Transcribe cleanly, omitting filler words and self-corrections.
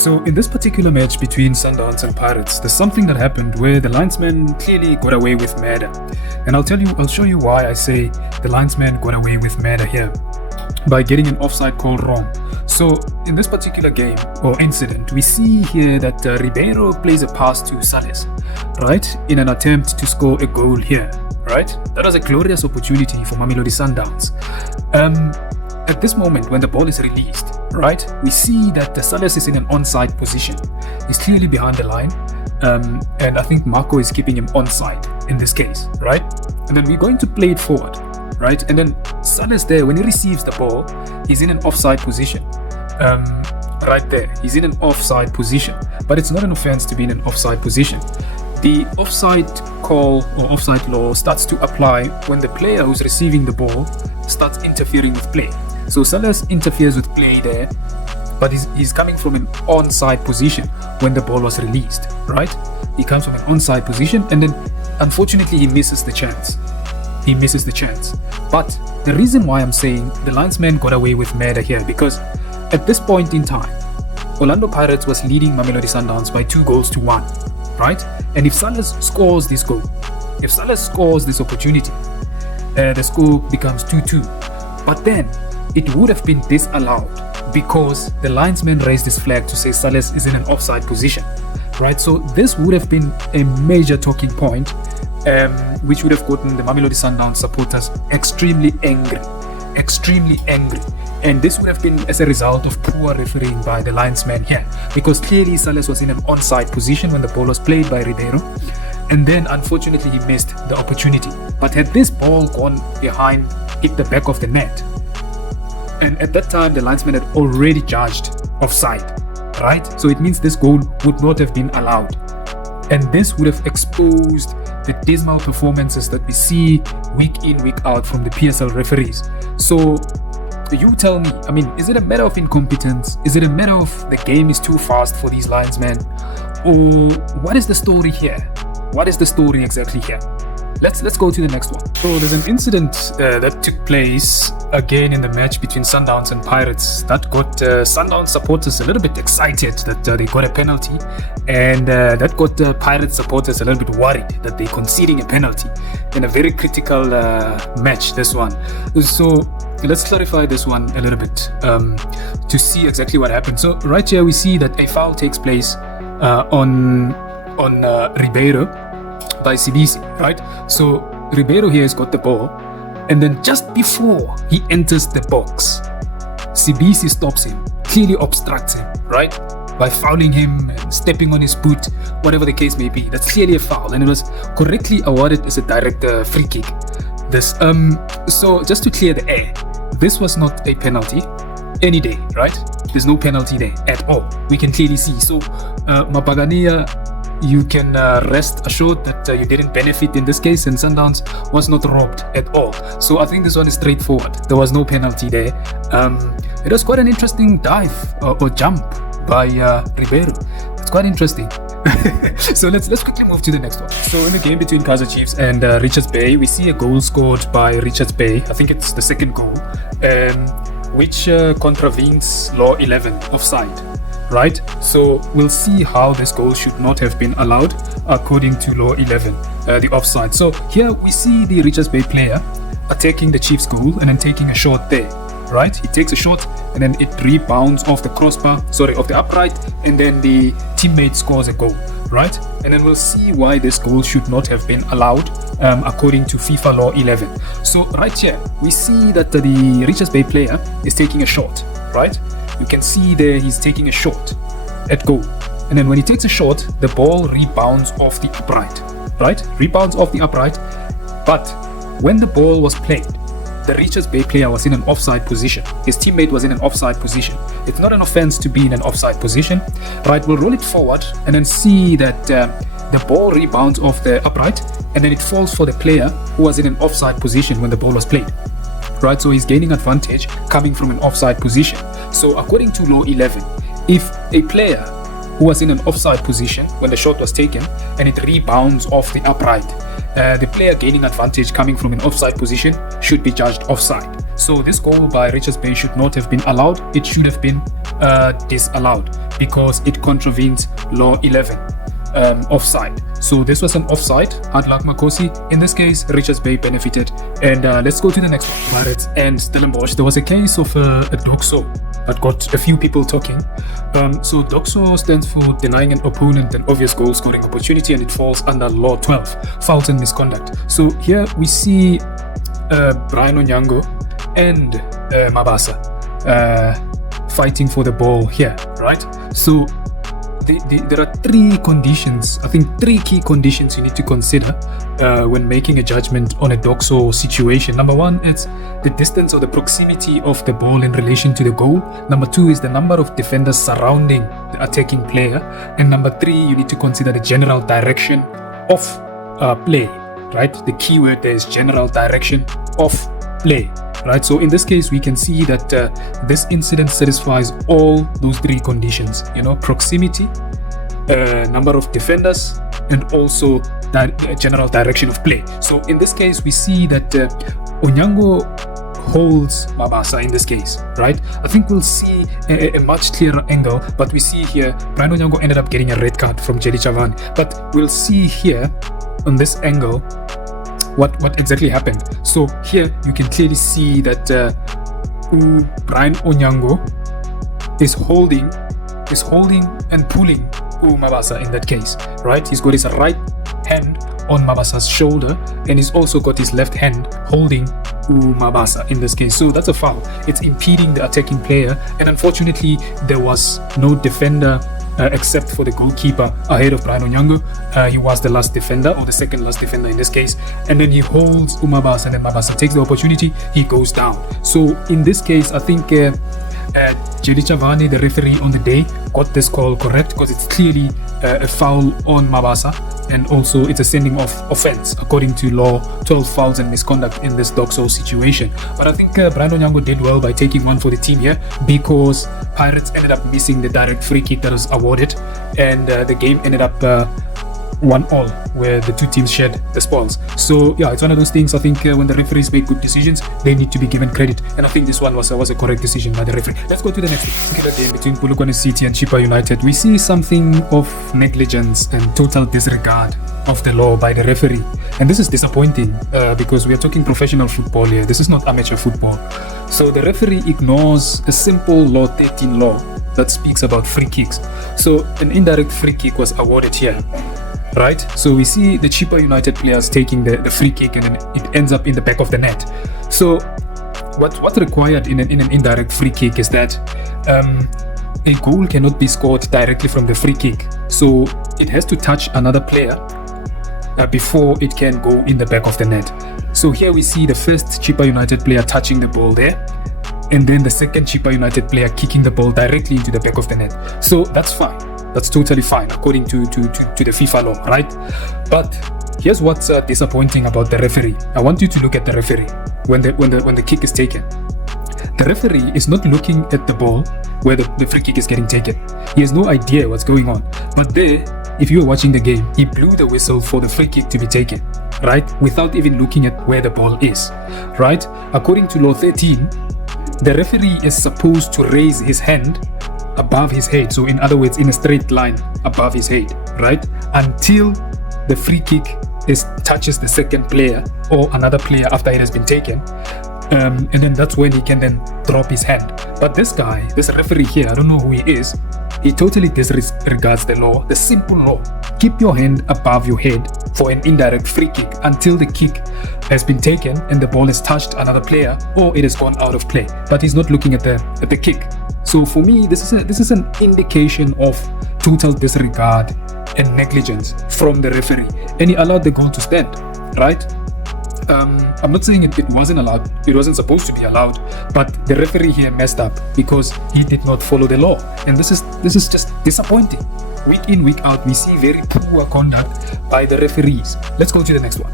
So in this particular match between Sundowns and Pirates, there's something that happened where the linesman clearly got away with murder. And I'll show you why I say the linesman got away with murder here by getting an offside call wrong. So in this particular game or incident, we see here that Ribeiro plays a pass to Sales, right, in an attempt to score a goal here, right? That was a glorious opportunity for Mamelodi Sundowns. At this moment, when the ball is released, right, we see that the Sales is in an onside position. He's clearly behind the line, and I think Marco is keeping him onside in this case, right? And then we're going to play it forward, right? And then Sales there, when he receives the ball, he's in an offside position. Right there, he's in an offside position, but it's not an offense to be in an offside position. The offside call or offside law starts to apply when the player who's receiving the ball starts interfering with play. So Sales interferes with play there, but he's coming from an onside position when the ball was released, right? He comes from an onside position, and then unfortunately he misses the chance. But the reason why I'm saying the linesman got away with murder here, because at this point in time, Orlando Pirates was leading Mamelodi Sundowns by 2-1, right? And if Sales scores this goal, if Sales scores this opportunity, the score becomes 2-2. But then it would have been disallowed because the linesman raised his flag to say Sales is in an offside position, right? So this would have been a major talking point, which would have gotten the Mamelodi Sundowns supporters extremely angry. And this would have been as a result of poor refereeing by the linesman here, because clearly Sales was in an onside position when the ball was played by Ribeiro, and then unfortunately he missed the opportunity. But had this ball gone behind, hit the back of the net, and at that time the linesman had already judged offside, right? So it means this goal would not have been allowed, and this would have exposed the dismal performances that we see week in, week out from the PSL referees. So you tell me, I mean, is it a matter of incompetence? Is it a matter of the game is too fast for these linesmen? Or what is the story here? What is the story exactly here? Let's go to the next one. So there's an incident that took place again in the match between Sundowns and Pirates that got Sundowns supporters a little bit excited that they got a penalty, and that got Pirates supporters a little bit worried that they're conceding a penalty in a very critical match, this one. So let's clarify this one a little bit to see exactly what happened. So right here we see that a foul takes place on Ribeiro by CBC, right? So Ribeiro here has got the ball, and then just before he enters the box, CBC stops him, clearly obstructs him, right? By fouling him and stepping on his boot, whatever the case may be. That's clearly a foul, and it was correctly awarded as a direct free kick. This so just to clear the air, this was not a penalty any day, right? There's no penalty there at all. We can clearly see. So Mapagania, you can rest assured that you didn't benefit in this case, and Sundowns was not robbed at all. So I think this one is straightforward. There was no penalty there. It was quite an interesting dive or jump by Ribeiro. It's quite interesting. So let's quickly move to the next one. So in the game between Kaizer Chiefs and Richards Bay, we see a goal scored by Richards Bay. I think it's the second goal, which contravenes Law 11, offside. Right, so we'll see how this goal should not have been allowed according to Law 11, the offside. So here we see the Richards Bay player attacking the Chiefs goal and then taking a shot there, right? He takes a shot and then it rebounds off the crossbar, off the upright, and then the teammate scores a goal, right? And then we'll see why this goal should not have been allowed according to FIFA Law 11. So right here, we see that the Richards Bay player is taking a shot, right? You can see there he's taking a shot at goal. And then when he takes a shot, the ball rebounds off the upright, right? Rebounds off the upright. But when the ball was played, the Richards Bay player was in an offside position. His teammate was in an offside position. It's not an offense to be in an offside position, right? We'll roll it forward and then see that the ball rebounds off the upright, and then it falls for the player who was in an offside position when the ball was played. Right, so he's gaining advantage coming from an offside position. So according to Law 11, if a player who was in an offside position when the shot was taken and it rebounds off the upright, the player gaining advantage coming from an offside position should be judged offside. So this goal by Richards Bay should not have been allowed. It should have been disallowed because it contravenes law 11, offside. So this was an offside. Hard luck, Makosi. In this case, Richards Bay benefited. And let's go to the next one. Pirates and Stellenbosch. There was a case of a DOGSO that got a few people talking. So DOGSO stands for denying an opponent an obvious goal scoring opportunity, and it falls under law 12, fouls and misconduct. So here we see Brian Onyango and Mabasa fighting for the ball here, right? So there are three conditions, I think three key conditions you need to consider when making a judgment on a DOGSO situation. Number one, it's the distance or the proximity of the ball in relation to the goal. Number two is the number of defenders surrounding the attacking player. And number three, you need to consider the general direction of play, right? The key word there is general direction of play. Right, so in this case, we can see that this incident satisfies all those three conditions, proximity, number of defenders, and also general direction of play. So in this case, we see that Onyango holds Mabasa in this case, right? I think we'll see a much clearer angle, but we see here, Brian Onyango ended up getting a red card from Jelly Chavani, but we'll see here on this angle what exactly happened. So here you can clearly see that Brian Onyango is holding and pulling Mabasa in that case, right? He's got his right hand on Mabasa's shoulder, and he's also got his left hand holding Mabasa in this case. So that's a foul. It's impeding the attacking player, and unfortunately there was no defender except for the goalkeeper ahead of Brian Onyango. He was the last defender, or the second last defender in this case, and then he holds Mabasa, and then Mabasa takes the opportunity, he goes down. So in this case, I think Jelly Chavani, the referee on the day, got this call correct because it's clearly a foul on Mabasa, and also it's a sending off offense according to law 12, fouls and misconduct in this DOGSO situation. But I think Brian Onyango did well by taking one for the team here, because Pirates ended up missing the direct free kick that was awarded, and the game ended up 1-1, where the two teams shared the spoils. So yeah, it's one of those things. I think when the referees make good decisions, they need to be given credit, and I think this one was a correct decision by the referee. Let's go to the next one. Look at the game between Polokwane City and Chippa United. We see something of negligence and total disregard of the law by the referee, and this is disappointing because we are talking professional football here. This is not amateur football. So the referee ignores a simple law 13 law that speaks about free kicks. So an indirect free kick was awarded here, right? So we see the Chippa United players taking the free kick, and then it ends up in the back of the net. So what's required in an indirect free kick is that a goal cannot be scored directly from the free kick. So it has to touch another player before it can go in the back of the net. So here we see the first Chippa United player touching the ball there, and then the second Chippa United player kicking the ball directly into the back of the net. So that's fine. That's totally fine according to the FIFA law, right? But here's what's disappointing about the referee. I want you to look at the referee when the kick is taken. The referee is not looking at the ball where the free kick is getting taken. He has no idea what's going on. But there, if you were watching the game, he blew the whistle for the free kick to be taken, right? Without even looking at where the ball is, right? According to law 13, the referee is supposed to raise his hand above his head. So in other words, in a straight line above his head, right? Until the free kick touches the second player or another player after it has been taken. And then that's when he can then drop his hand. But this guy, this referee here, I don't know who he is, he totally disregards the law, the simple law. Keep your hand above your head for an indirect free kick until the kick has been taken and the ball has touched another player or it has gone out of play. But he's not looking at the kick. So for me, this is an indication of total disregard and negligence from the referee, and he allowed the goal to stand, right? I'm not saying it wasn't allowed, it wasn't supposed to be allowed, but the referee here messed up because he did not follow the law, and this is just disappointing. Week in, week out, we see very poor conduct by the referees. Let's go to the next one.